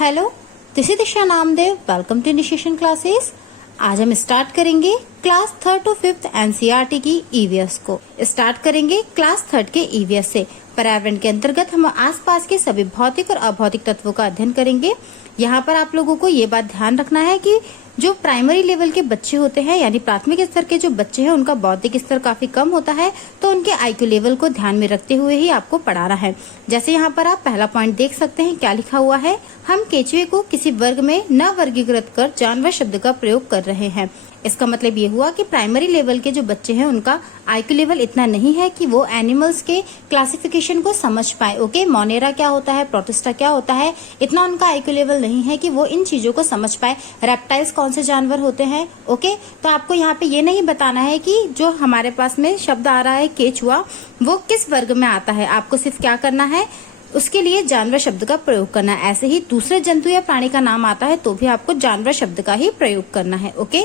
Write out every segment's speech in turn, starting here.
Hello, this is Disha Namdev. Welcome to initiation classes. आज हम start करेंगे class 3rd to 5th NCERT की EVS को। स्टार्ट करेंगे क्लास 3rd के ईवीएस से। पर्यावरण के अंतर्गत हम आसपास के सभी भौतिक और अभौतिक तत्वों का अध्ययन करेंगे। यहाँ पर आप लोगों को ये बात ध्यान रखना है कि जो प्राइमरी लेवल के बच्चे होते हैं यानी प्राथमिक स्तर के जो बच्चे हैं उनका बौद्धिक स्तर काफी कम होता है, तो उनके आईक्यू लेवल को ध्यान में रखते हुए ही आपको पढ़ाना है। जैसे यहाँ पर आप पहला पॉइंट देख सकते हैं, क्या लिखा हुआ है, हम केचुए को किसी वर्ग में न वर्गीकृत कर जानवर शब्द का प्रयोग कर रहे हैं। इसका मतलब ये हुआ कि प्राइमरी लेवल के जो बच्चे हैं उनका आईक्यू लेवल इतना नहीं है कि वो एनिमल्स के क्लासिफिकेशन को समझ पाए। ओके, मोनेरा क्या होता है, प्रोटिस्टा क्या होता है, इतना उनका आईक्यू लेवल नहीं है कि वो इन चीजों को समझ पाए। रेप्टाइल्स कौन से जानवर होते हैं। ओके, तो आपको यहाँ पे ये नहीं बताना है कि जो हमारे पास में शब्द आ रहा है केचुआ, वो किस वर्ग में आता है। आपको सिर्फ क्या करना है, उसके लिए जानवर शब्द का प्रयोग करना है। ऐसे ही दूसरे जंतु या प्राणी का नाम आता है तो भी आपको जानवर शब्द का ही प्रयोग करना है। ओके,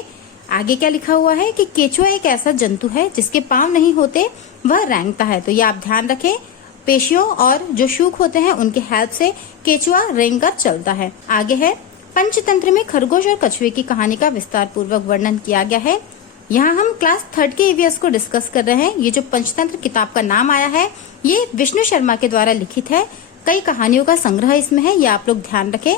आगे क्या लिखा हुआ है कि केचुआ एक ऐसा जंतु है जिसके पांव नहीं होते, वह रेंगता है। तो ये आप ध्यान रखें, पेशियों और जो शूक होते हैं उनके हेल्प से केचुआ रेंग कर चलता है। आगे है, पंचतंत्र में खरगोश और कछुए की कहानी का विस्तार पूर्वक वर्णन किया गया है। यहाँ हम क्लास 3rd के ईवीएस को डिस्कस कर रहे हैं। ये जो पंचतंत्र किताब का नाम आया है ये विष्णु शर्मा के द्वारा लिखित है। कई कहानियों का संग्रह इसमें है, ये आप लोग ध्यान रखें।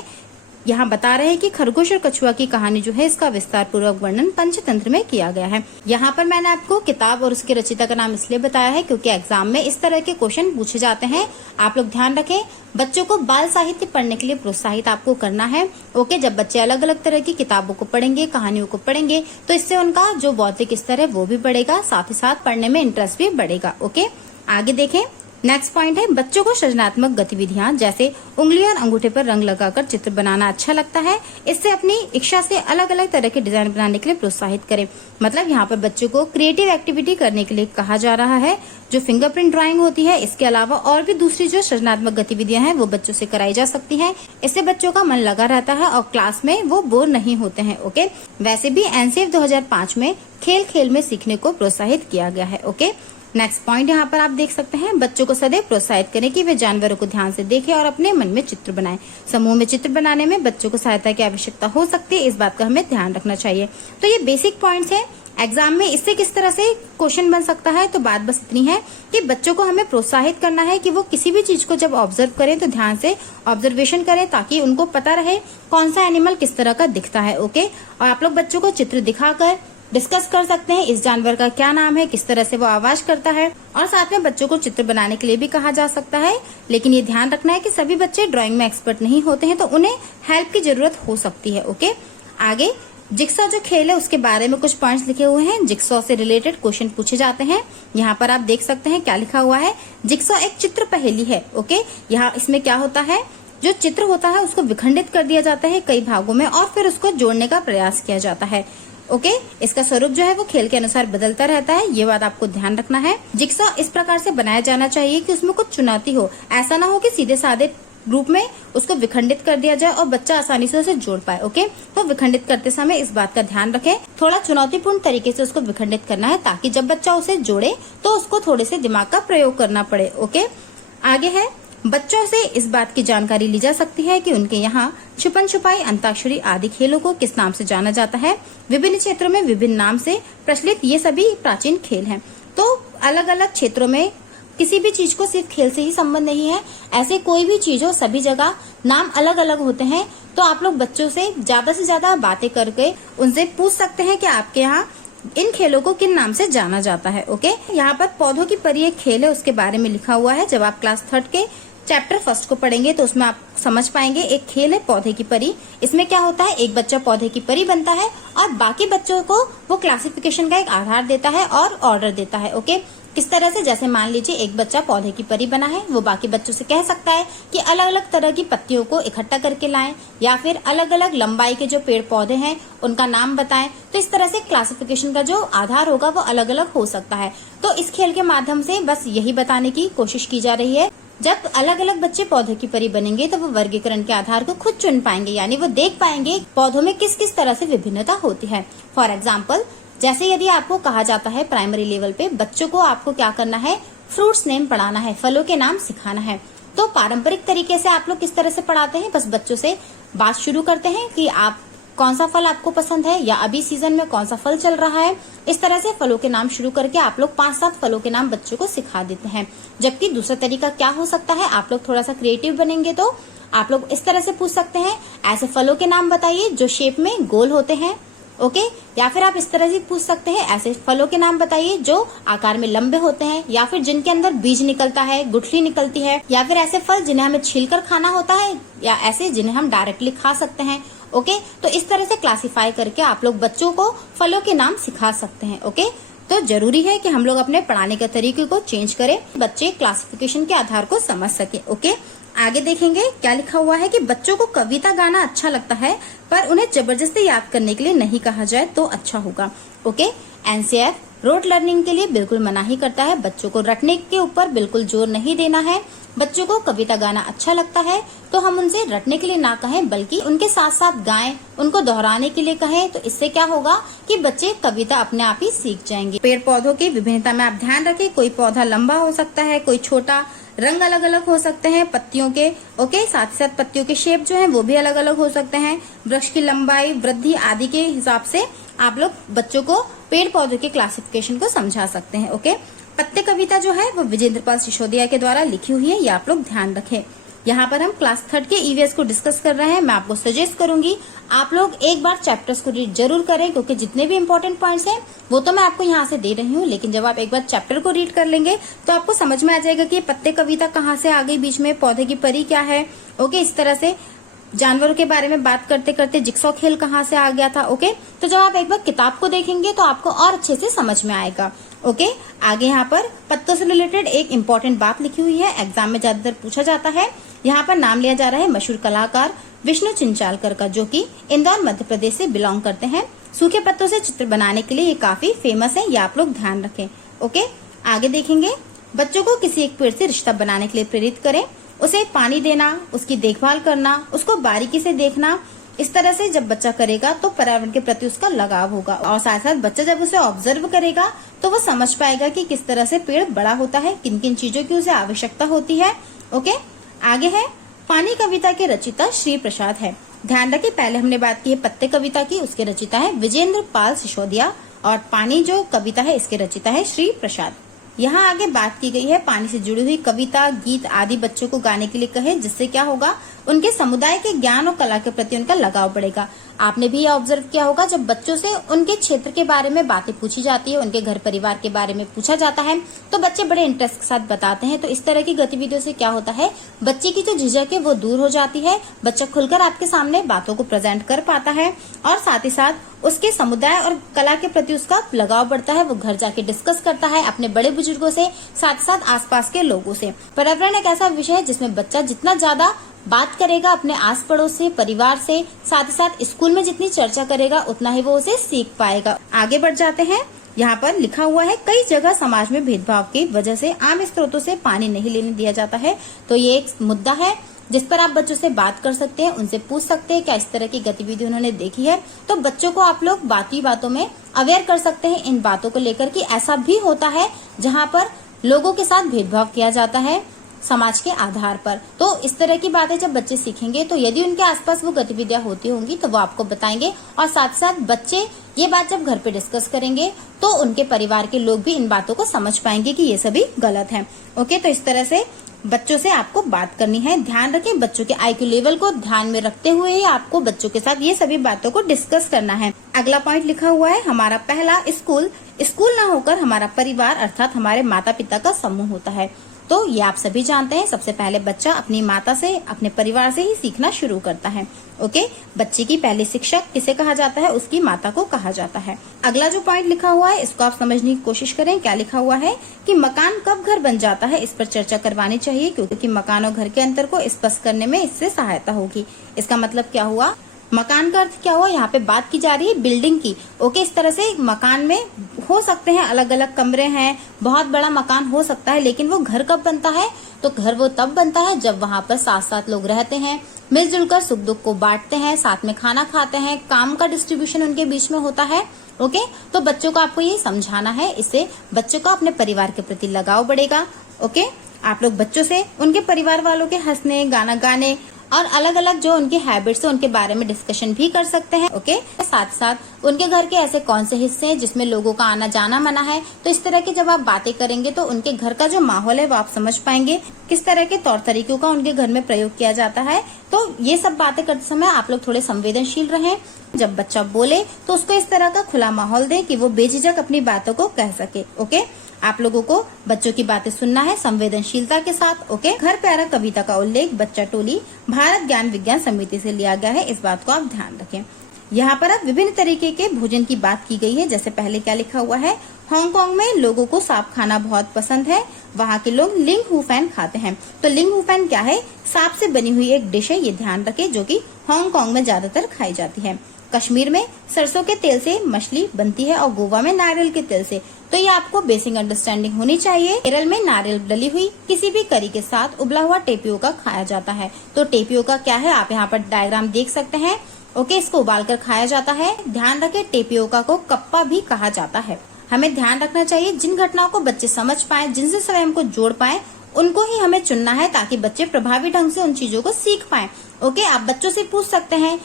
यहाँ बता रहे हैं कि खरगोश और कछुआ की कहानी जो है इसका विस्तार पूर्वक वर्णन पंचतंत्र में किया गया है। यहाँ पर मैंने आपको किताब और उसके रचयिता का नाम इसलिए बताया है क्योंकि एग्जाम में इस तरह के क्वेश्चन पूछे जाते हैं। आप लोग ध्यान रखें, बच्चों को बाल साहित्य पढ़ने के लिए प्रोत्साहित आपको करना है। ओके, जब बच्चे अलग अलग तरह की किताबों को पढ़ेंगे, कहानियों को पढ़ेंगे, तो इससे उनका जो बौद्धिक स्तर है वो भी बढ़ेगा, साथ ही साथ पढ़ने में इंटरेस्ट भी बढ़ेगा। ओके, आगे देखें, नेक्स्ट पॉइंट है, बच्चों को सृजनात्मक गतिविधियां जैसे उंगली और अंगूठे पर रंग लगाकर चित्र बनाना अच्छा लगता है। इससे अपनी इच्छा से अलग अलग तरह के डिजाइन बनाने के लिए प्रोत्साहित करें। मतलब यहाँ पर बच्चों को क्रिएटिव एक्टिविटी करने के लिए कहा जा रहा है। जो फिंगरप्रिंट ड्राइंग होती है, इसके अलावा और भी दूसरी जो सृजनात्मक गतिविधियां हैं वो बच्चों से कराई जा सकती हैं। इससे बच्चों का मन लगा रहता है और क्लास में वो बोर नहीं होते हैं। ओके, वैसे भी एनसीएफ 2005 में खेल खेल में सीखने को प्रोत्साहित किया गया है। ओके, नेक्स्ट पॉइंट यहाँ पर आप देख सकते हैं, बच्चों को सदैव प्रोत्साहित करें कि वे जानवरों को ध्यान से देखें और अपने मन में चित्र बनाएं। समूह में चित्र बनाने में बच्चों को सहायता की आवश्यकता हो सकती है, इस बात का हमें ध्यान रखना चाहिए। तो ये बेसिक पॉइंट्स हैं। एग्जाम में इससे किस तरह से क्वेश्चन बन सकता है, तो बात बस इतनी है कि बच्चों को हमें प्रोत्साहित करना है कि वो किसी भी चीज को जब ऑब्जर्व करें तो ध्यान से ऑब्जर्वेशन करें, ताकि उनको पता रहे कौन सा एनिमल किस तरह का दिखता है। ओके, और आप लोग बच्चों को चित्र दिखाकर डिस्कस कर सकते हैं, इस जानवर का क्या नाम है, किस तरह से वो आवाज करता है, और साथ में बच्चों को चित्र बनाने के लिए भी कहा जा सकता है। लेकिन ये ध्यान रखना है कि सभी बच्चे ड्राइंग में एक्सपर्ट नहीं होते हैं, तो उन्हें हेल्प की जरूरत हो सकती है। ओके, आगे जिक्सॉ जो खेल है उसके बारे में कुछ पॉइंट्स लिखे हुए हैं। जिक्सॉ से रिलेटेड क्वेश्चन पूछे जाते हैं। यहाँ पर आप देख सकते हैं क्या लिखा हुआ है, जिक्सॉ एक चित्र पहेली है। ओके, यहाँ इसमें क्या होता है, जो चित्र होता है उसको विखंडित कर दिया जाता है कई भागों में और फिर उसको जोड़ने का प्रयास किया जाता है। ओके, इसका स्वरूप जो है वो खेल के अनुसार बदलता रहता है, ये बात आपको ध्यान रखना है। जिक्सॉ इस प्रकार से बनाया जाना चाहिए कि उसमें कुछ चुनौती हो, ऐसा ना हो कि सीधे साधे रूप में उसको विखंडित कर दिया जाए और बच्चा आसानी से उसे जोड़ पाए। ओके, तो विखंडित करते समय इस बात का ध्यान रखें, थोड़ा चुनौतीपूर्ण तरीके से उसको विखंडित करना है, ताकि जब बच्चा उसे जोड़े तो उसको थोड़े से दिमाग का प्रयोग करना पड़े। ओके, आगे है, बच्चों से इस बात की जानकारी ली जा सकती है कि उनके यहाँ छुपन छुपाई, अंताक्षरी आदि खेलों को किस नाम से जाना जाता है। विभिन्न क्षेत्रों में विभिन्न नाम से प्रचलित ये सभी प्राचीन खेल हैं। तो अलग अलग क्षेत्रों में किसी भी चीज को सिर्फ खेल से ही संबंध नहीं है, ऐसे कोई भी चीज हो सभी जगह नाम अलग अलग होते हैं। तो आप लोग बच्चों से ज्यादा बातें करके उनसे पूछ सकते हैं कि आपके यहाँ इन खेलों को किन नाम से जाना जाता है। ओके, यहाँ पर पौधों की परी एक खेल है, उसके बारे में लिखा हुआ है। जब आप क्लास 3rd के चैप्टर 1 को पढ़ेंगे तो उसमें आप समझ पाएंगे। एक खेल है पौधे की परी। इसमें क्या होता है, एक बच्चा पौधे की परी बनता है और बाकी बच्चों को वो क्लासिफिकेशन का एक आधार देता है और ऑर्डर देता है। ओके, किस तरह से, जैसे मान लीजिए एक बच्चा पौधे की परी बना है, वो बाकी बच्चों से कह सकता है कि अलग अलग तरह की पत्तियों को इकट्ठा करके लाएं, या फिर अलग अलग लंबाई के जो पेड़ पौधे हैं उनका नाम बताएं। तो इस तरह से क्लासिफिकेशन का जो आधार होगा वो अलग अलग हो सकता है। तो इस खेल के माध्यम से बस यही बताने की कोशिश की जा रही है, जब अलग अलग बच्चे पौधे की परी बनेंगे तो वो वर्गीकरण के आधार को खुद चुन पाएंगे, यानी वो देख पाएंगे पौधों में किस किस तरह से विभिन्नता होती है। फॉर एग्जाम्पल, जैसे यदि आपको कहा जाता है प्राइमरी लेवल पे बच्चों को आपको क्या करना है, फ्रूट्स नेम पढ़ाना है, फलों के नाम सिखाना है, तो पारंपरिक तरीके से आप लोग किस तरह से पढ़ाते हैं, बस बच्चों से बात शुरू करते हैं कि आप कौन सा फल आपको पसंद है या अभी सीजन में कौन सा फल चल रहा है। इस तरह से फलों के नाम शुरू करके आप लोग 5-7 फलों के नाम बच्चों को सिखा देते हैं। जबकि दूसरा तरीका क्या हो सकता है, आप लोग थोड़ा सा क्रिएटिव बनेंगे तो आप लोग इस तरह से पूछ सकते हैं, ऐसे फलों के नाम बताइए जो शेप में गोल होते हैं। ओके, या फिर आप इस तरह से पूछ सकते हैं, ऐसे फलों के नाम बताइए जो आकार में लंबे होते हैं या फिर जिनके अंदर बीज निकलता है, गुठली निकलती है, या फिर ऐसे फल जिन्हें हमें छीलकर खाना होता है या ऐसे जिन्हें हम डायरेक्टली खा सकते हैं। ओके, तो इस तरह से क्लासिफाई करके आप लोग बच्चों को फलों के नाम सिखा सकते हैं। ओके, तो जरूरी है कि हम लोग अपने पढ़ाने के तरीके को चेंज करें, बच्चे क्लासिफिकेशन के आधार को समझ सके। ओके, आगे देखेंगे क्या लिखा हुआ है कि बच्चों को कविता गाना अच्छा लगता है पर उन्हें जबरदस्ती याद करने के लिए नहीं कहा जाए तो अच्छा होगा। ओके, एनसीईआरटी रोट लर्निंग के लिए बिल्कुल मनाही करता है, बच्चों को रटने के ऊपर बिल्कुल जोर नहीं देना है। बच्चों को कविता गाना अच्छा लगता है तो हम उनसे रटने के लिए ना कहें बल्कि उनके साथ साथ गाएं, उनको दोहराने के लिए कहें। तो इससे क्या होगा कि बच्चे कविता अपने आप ही सीख जाएंगे। पेड़ पौधों की विभिन्नता में आप ध्यान रखें, कोई पौधा लंबा हो सकता है, कोई छोटा, रंग अलग अलग हो सकते हैं पत्तियों के। ओके, साथ ही साथ पत्तियों के शेप जो है वो भी अलग अलग हो सकते हैं। वृक्ष की लंबाई, वृद्धि आदि के हिसाब से आप लोग बच्चों को पेड़ पौधों के क्लासिफिकेशन को समझा सकते हैं। ओके, पत्ते कविता जो है वो विजेंद्र पाल सिसोदिया के द्वारा लिखी हुई है, ये आप लोग ध्यान रखें। यहाँ पर हम क्लास 3 के ईवीएस को डिस्कस कर रहे हैं। मैं आपको सजेस्ट करूंगी आप लोग एक बार चैप्टर्स को रीड जरूर करें, क्योंकि जितने भी इंपॉर्टेंट पॉइंट्स हैं वो तो मैं आपको यहाँ से दे रही हूँ, लेकिन जब आप एक बार चैप्टर को रीड कर लेंगे तो आपको समझ में आ जाएगा कि पत्ते कविता कहाँ से आ गई, बीच में पौधे की परी क्या है। ओके, इस तरह से जानवरों के बारे में बात करते करते जिक्सॉ खेल कहाँ से आ गया था। ओके, तो जब आप एक बार किताब को देखेंगे तो आपको और अच्छे से समझ में आएगा। ओके, आगे यहाँ पर पत्तों से रिलेटेड एक इम्पोर्टेंट बात लिखी हुई है, एग्जाम में ज्यादातर पूछा जाता है। यहाँ पर नाम लिया जा रहा है मशहूर कलाकार विष्णु चिंचालकर का, जो कि इंदौर मध्य प्रदेश से बिलोंग करते हैं। सूखे पत्तों से चित्र बनाने के लिए ये काफी फेमस है, ये आप लोग ध्यान रखें। ओके, आगे देखेंगे, बच्चों को किसी एक पेड़ से रिश्ता बनाने के लिए प्रेरित करें, उसे पानी देना, उसकी देखभाल करना, उसको बारीकी से देखना। इस तरह से जब बच्चा करेगा तो पर्यावरण के प्रति उसका लगाव होगा, और साथ साथ बच्चा जब उसे ऑब्जर्व करेगा तो वो समझ पाएगा कि किस तरह से पेड़ बड़ा होता है, किन किन चीजों की उसे आवश्यकता होती है। ओके, आगे है पानी कविता के रचिता श्री प्रसाद है। ध्यान रखिए, पहले हमने बात की है पत्ते कविता की, उसके रचिता है विजेंद्र पाल सिसोदिया, और पानी जो कविता है इसके रचिता है श्री प्रसाद। यहाँ आगे बात की गई है पानी से जुड़ी हुई कविता, गीत आदि बच्चों को गाने के लिए कहे, जिससे क्या होगा, उनके समुदाय के ज्ञान और कला के प्रति उनका लगाव बढ़ेगा। आपने भी ये ऑब्जर्व किया होगा, जब बच्चों से उनके क्षेत्र के बारे में बातें पूछी जाती है, उनके घर परिवार के बारे में पूछा जाता है, तो बच्चे बड़े इंटरेस्ट के साथ बताते हैं। तो इस तरह की गतिविधियों से क्या होता है, बच्चे की जो झिझक है वो दूर हो जाती है, बच्चा खुलकर आपके सामने बातों को प्रेजेंट कर पाता है, और साथ ही साथ उसके समुदाय और कला के प्रति उसका लगाव बढ़ता है। वो घर जाके डिस्कस करता है अपने बड़े बुजुर्गों से, साथ साथ आसपास के लोगों से। पर्यावरण एक ऐसा विषय है जिसमें बच्चा जितना ज्यादा बात करेगा अपने आस पड़ोस से, परिवार से, साथ ही साथ स्कूल में जितनी चर्चा करेगा उतना ही वो उसे सीख पाएगा। आगे बढ़ जाते हैं, यहाँ पर लिखा हुआ है कई जगह समाज में भेदभाव की वजह से आम स्रोतों से पानी नहीं लेने दिया जाता है। तो ये एक मुद्दा है जिस पर आप बच्चों से बात कर सकते हैं, उनसे पूछ सकते हैं क्या इस तरह की गतिविधि उन्होंने देखी है। तो बच्चों को आप लोग बातों में अवेयर कर सकते हैं इन बातों को लेकर कि ऐसा भी होता है जहाँ पर लोगों के साथ भेदभाव किया जाता है समाज के आधार पर। तो इस तरह की बातें जब बच्चे सीखेंगे तो यदि उनके आसपास वो गतिविधियां होती होंगी तो वो आपको बताएंगे, और साथ साथ बच्चे ये बात जब घर पे डिस्कस करेंगे तो उनके परिवार के लोग भी इन बातों को समझ पाएंगे कि ये सभी गलत है। ओके, तो इस तरह से बच्चों से आपको बात करनी है। ध्यान रखें, बच्चों के आईक्यू लेवल को ध्यान में रखते हुए ही आपको बच्चों के साथ ये सभी बातों को डिस्कस करना है। अगला पॉइंट लिखा हुआ है, हमारा पहला स्कूल ना होकर हमारा परिवार अर्थात हमारे माता पिता का समूह होता है। तो ये आप सभी जानते हैं, सबसे पहले बच्चा अपनी माता से, अपने परिवार से ही सीखना शुरू करता है। ओके, बच्चे की पहली शिक्षक किसे कहा जाता है, उसकी माता को कहा जाता है। अगला जो पॉइंट लिखा हुआ है इसको आप समझने की कोशिश करें। क्या लिखा हुआ है कि मकान कब घर बन जाता है, इस पर चर्चा करवानी चाहिए, क्योंकि मकान और घर के अंतर को स्पष्ट करने में इससे सहायता होगी। इसका मतलब क्या हुआ, मकान का अर्थ क्या हुआ, यहाँ पे बात की जा रही है बिल्डिंग की। ओके, इस तरह से मकान में हो सकते हैं अलग अलग कमरे हैं, बहुत बड़ा मकान हो सकता है, लेकिन वो घर कब बनता है, तो घर वो तब बनता है जब वहाँ पर साथ साथ लोग रहते हैं, मिलजुल कर सुख दुख को बांटते हैं, साथ में खाना खाते हैं, काम का डिस्ट्रीब्यूशन उनके बीच में होता है। ओके, तो बच्चों को आपको ये समझाना है, इससे बच्चों को अपने परिवार के प्रति लगाव बढ़ेगा। ओके, आप लोग बच्चों से उनके परिवार वालों के हंसने, गाना गाने और अलग अलग जो उनके हैबिट्स है उनके बारे में डिस्कशन भी कर सकते हैं। ओके, साथ साथ उनके घर के ऐसे कौन से हिस्से हैं जिसमें लोगों का आना जाना मना है, तो इस तरह की जब आप बातें करेंगे तो उनके घर का जो माहौल है वो आप समझ पाएंगे, किस तरह के तौर तरीकों का उनके घर में प्रयोग किया जाता है। तो ये सब बातें करते समय आप लोग थोड़े संवेदनशील रहें। जब बच्चा बोले तो उसको इस तरह का खुला माहौल दें कि वो बेझिझक अपनी बातों को कह सके। ओके, आप लोगों को बच्चों की बातें सुनना है संवेदनशीलता के साथ। ओके, घर प्यारा कविता का उल्लेख बच्चा टोली भारत ज्ञान विज्ञान समिति से लिया गया है, इस बात को आप ध्यान रखें। यहाँ पर अब विभिन्न तरीके के भोजन की बात की गई है। जैसे पहले क्या लिखा हुआ है, हांगकांग में लोगों को सांप खाना बहुत पसंद है, वहाँ के लोग लिंग हू फैन खाते हैं। तो लिंग हू फैन क्या है, सांप से बनी हुई एक डिश है, ये ध्यान रखें, जो कि हांगकांग में ज्यादातर खाई जाती है। कश्मीर में सरसों के तेल से मछली बनती है और गोवा में नारियल के तेल से। तो ये आपको बेसिक अंडरस्टैंडिंग होनी चाहिए। केरल में नारियल डली हुई किसी भी करी के साथ उबला हुआ टेपियोका खाया जाता है। तो टेपियोका क्या है, आप यहाँ पर डायग्राम देख सकते हैं। ओके, इसको उबालकर खाया जाता है। ध्यान रखें, टेपियोका को कप्पा भी कहा जाता है। हमें ध्यान रखना चाहिए जिन घटनाओं को बच्चे समझ पाए, जिनसे स्वयं को जोड़ पाए, उनको ही हमें चुनना है ताकि बच्चे प्रभावी ढंग से उन चीजों को सीख पाए। ओके, आप बच्चों से पूछ सकते हैं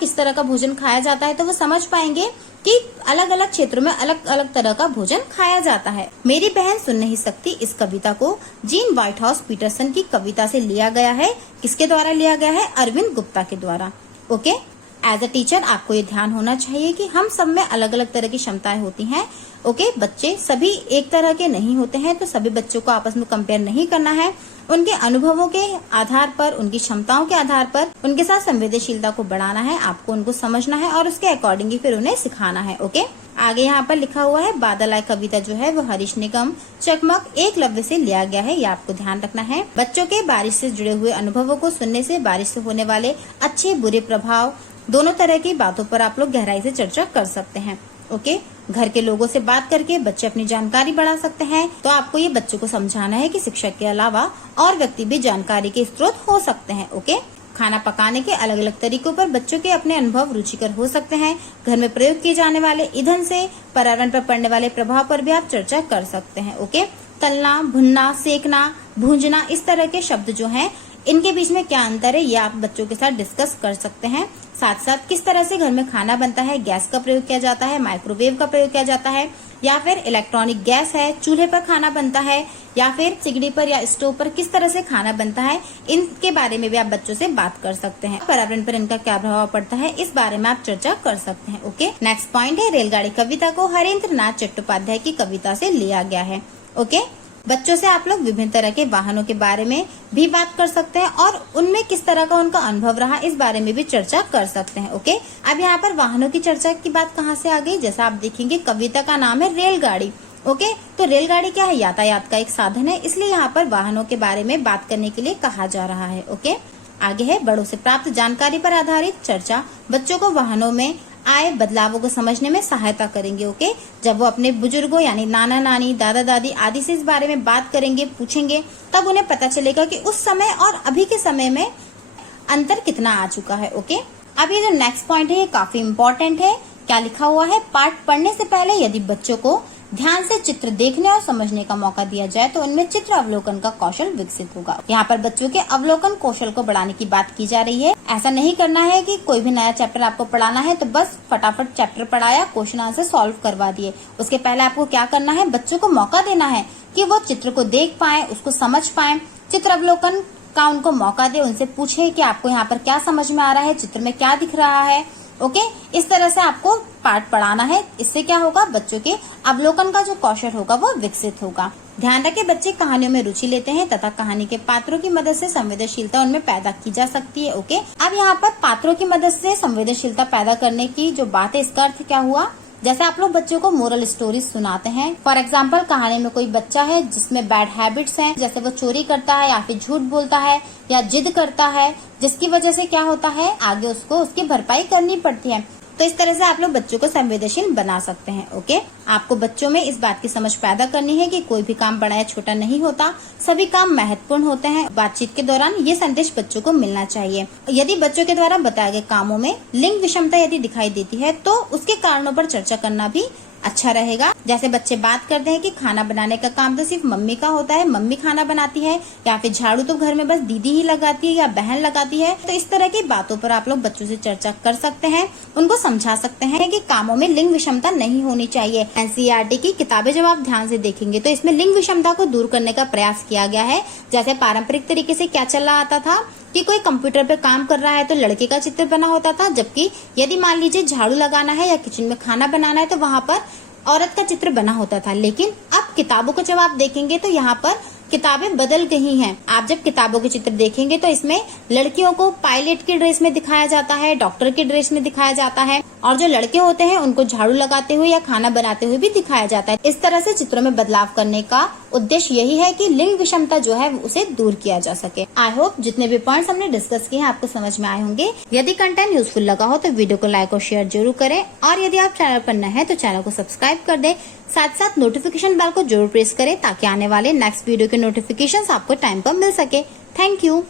किस तरह का भोजन खाया जाता है, तो वो समझ पाएंगे कि अलग अलग क्षेत्रों में अलग अलग तरह का भोजन खाया जाता है। मेरी बहन सुन नहीं सकती, इस कविता को जीन व्हाइटहाउस पीटरसन की कविता से लिया गया है। किसके द्वारा लिया गया है, अरविंद गुप्ता के द्वारा। ओके, एज अ टीचर आपको ये ध्यान होना चाहिए कि हम सब में अलग अलग तरह की क्षमताएं होती हैं। ओके, बच्चे सभी एक तरह के नहीं होते हैं, तो सभी बच्चों को आपस में कंपेयर नहीं करना है। उनके अनुभवों के आधार पर, उनकी क्षमताओं के आधार पर उनके साथ संवेदनशीलता को बढ़ाना है। आपको उनको समझना है और उसके अकॉर्डिंग ही फिर उन्हें सिखाना है। ओके, आगे यहाँ पर लिखा हुआ है बादल आए कविता जो है वो हरीश निगम चकमक एकलव्य से लिया गया है, ये आपको ध्यान रखना है। बच्चों के बारिश से जुड़े हुए अनुभवों को सुनने से बारिश से होने वाले अच्छे बुरे प्रभाव, दोनों तरह की बातों पर आप लोग गहराई से चर्चा कर सकते हैं। ओके, घर के लोगों से बात करके बच्चे अपनी जानकारी बढ़ा सकते हैं। तो आपको ये बच्चों को समझाना है कि शिक्षक के अलावा और व्यक्ति भी जानकारी के स्रोत हो सकते हैं। ओके, खाना पकाने के अलग अलग तरीकों पर बच्चों के अपने अनुभव रुचिकर हो सकते हैं। घर में प्रयोग किए जाने वाले ईंधन से पर्यावरण पर पड़ने वाले प्रभाव पर भी आप चर्चा कर सकते हैं। ओके, तलना, भुनना, सेकना, भूंजना, इस तरह के शब्द जो हैं, इनके बीच में क्या अंतर है, ये आप बच्चों के साथ डिस्कस कर सकते हैं। साथ साथ किस तरह से घर में खाना बनता है, गैस का प्रयोग किया जाता है, माइक्रोवेव का प्रयोग किया जाता है, या फिर इलेक्ट्रॉनिक गैस है, चूल्हे पर खाना बनता है, या फिर सिगड़ी पर या स्टोव पर किस तरह से खाना बनता है, इनके बारे में भी आप बच्चों से बात कर सकते हैं। पर्यावरण पर इनका क्या प्रभाव पड़ता है, इस बारे में आप चर्चा कर सकते हैं। ओके, नेक्स्ट पॉइंट है रेलगाड़ी कविता को हरेंद्र नाथ चट्टोपाध्याय की कविता से लिया गया है। ओके, बच्चों से आप लोग विभिन्न तरह के वाहनों के बारे में भी बात कर सकते हैं और उनमें किस तरह का उनका अनुभव रहा, इस बारे में भी चर्चा कर सकते हैं। ओके, अब यहाँ पर वाहनों की चर्चा की बात कहाँ से आ गई, जैसा आप देखेंगे कविता का नाम है रेलगाड़ी। ओके, तो रेलगाड़ी क्या है, यातायात का एक साधन है, इसलिए यहाँ पर वाहनों के बारे में बात करने के लिए कहा जा रहा है। ओके, आगे है बड़ों से प्राप्त जानकारी पर आधारित चर्चा बच्चों को वाहनों में आए बदलावों को समझने में सहायता करेंगे। ओके, जब वो अपने बुजुर्गों यानी नाना नानी, दादा दादी आदि से इस बारे में बात करेंगे, पूछेंगे, तब उन्हें पता चलेगा कि उस समय और अभी के समय में अंतर कितना आ चुका है। ओके, अब ये जो नेक्स्ट पॉइंट है ये काफी इम्पोर्टेंट है। क्या लिखा हुआ है, पाठ पढ़ने से पहले यदि बच्चों को ध्यान से चित्र देखने और समझने का मौका दिया जाए तो उनमें चित्र अवलोकन का कौशल विकसित होगा। यहाँ पर बच्चों के अवलोकन कौशल को बढ़ाने की बात की जा रही है। ऐसा नहीं करना है कि कोई भी नया चैप्टर आपको पढ़ाना है तो बस फटाफट चैप्टर पढ़ाया, क्वेश्चन आंसर सॉल्व करवा दिए। उसके पहले आपको क्या करना है, बच्चों को मौका देना है कि वो चित्र को देख पाए, उसको समझ पाए, चित्र अवलोकन का उनको मौका दे, उनसे पूछे कि आपको यहाँ पर क्या समझ में आ रहा है, चित्र में क्या दिख रहा है। ओके, इस तरह से आपको पाठ पढ़ाना है। इससे क्या होगा, बच्चों के अवलोकन का जो कौशल होगा वो विकसित होगा। ध्यान रखें, बच्चे कहानियों में रुचि लेते हैं तथा कहानी के पात्रों की मदद से संवेदनशीलता उनमें पैदा की जा सकती है। ओके, अब यहाँ पर पात्रों की मदद से संवेदनशीलता पैदा करने की जो बात है, इसका अर्थ क्या हुआ, जैसे आप लोग बच्चों को मोरल स्टोरीज सुनाते हैं। फॉर एग्जाम्पल, कहानी में कोई बच्चा है जिसमें बैड हैबिट्स हैं, जैसे वो चोरी करता है या फिर झूठ बोलता है या जिद करता है, जिसकी वजह से क्या होता है, आगे उसको उसकी भरपाई करनी पड़ती है। तो इस तरह से आप लोग बच्चों को संवेदनशील बना सकते हैं। ओके, आपको बच्चों में इस बात की समझ पैदा करनी है कि कोई भी काम बड़ा या छोटा नहीं होता, सभी काम महत्वपूर्ण होते हैं। बातचीत के दौरान ये संदेश बच्चों को मिलना चाहिए। यदि बच्चों के द्वारा बताए गए कामों में लिंग विषमता यदि दिखाई देती है तो उसके कारणों पर चर्चा करना भी अच्छा रहेगा। जैसे बच्चे बात करते हैं कि खाना बनाने का काम तो सिर्फ मम्मी का होता है, मम्मी खाना बनाती है, या फिर झाड़ू तो घर में बस दीदी ही लगाती है या बहन लगाती है। तो इस तरह की बातों पर आप लोग बच्चों से चर्चा कर सकते हैं, उनको समझा सकते हैं कि कामों में लिंग विषमता नहीं होनी चाहिए। एनसीईआरटी की किताबें जब आप ध्यान से देखेंगे तो इसमें लिंग विषमता को दूर करने का प्रयास किया गया है। जैसे पारंपरिक तरीके से क्या चला आता था कि कोई कंप्यूटर पे काम कर रहा है तो लड़के का चित्र बना होता था, जबकि यदि मान लीजिए झाड़ू लगाना है या किचन में खाना बनाना है तो वहां पर औरत का चित्र बना होता था। लेकिन अब किताबों को जब आप देखेंगे तो यहाँ पर किताबें बदल गई हैं। आप जब किताबों के चित्र देखेंगे तो इसमें लड़कियों को पायलट की ड्रेस में दिखाया जाता है, डॉक्टर की ड्रेस में दिखाया जाता है, और जो लड़के होते हैं उनको झाड़ू लगाते हुए या खाना बनाते हुए भी दिखाया जाता है। इस तरह से चित्रों में बदलाव करने का उद्देश्य यही है कि लिंग विषमता जो है उसे दूर किया जा सके। आई होप जितने भी पॉइंट्स हमने डिस्कस किए हैं आपको समझ में आए होंगे। यदि कंटेंट यूजफुल लगा हो तो वीडियो को लाइक और शेयर जरूर करें, और यदि आप चैनल पर नए हैं तो चैनल को सब्सक्राइब कर दें। साथ साथ नोटिफिकेशन बेल को जरूर प्रेस करें ताकि आने वाले नेक्स्ट वीडियो के नोटिफिकेशंस आपको टाइम पर मिल सके। Thank you.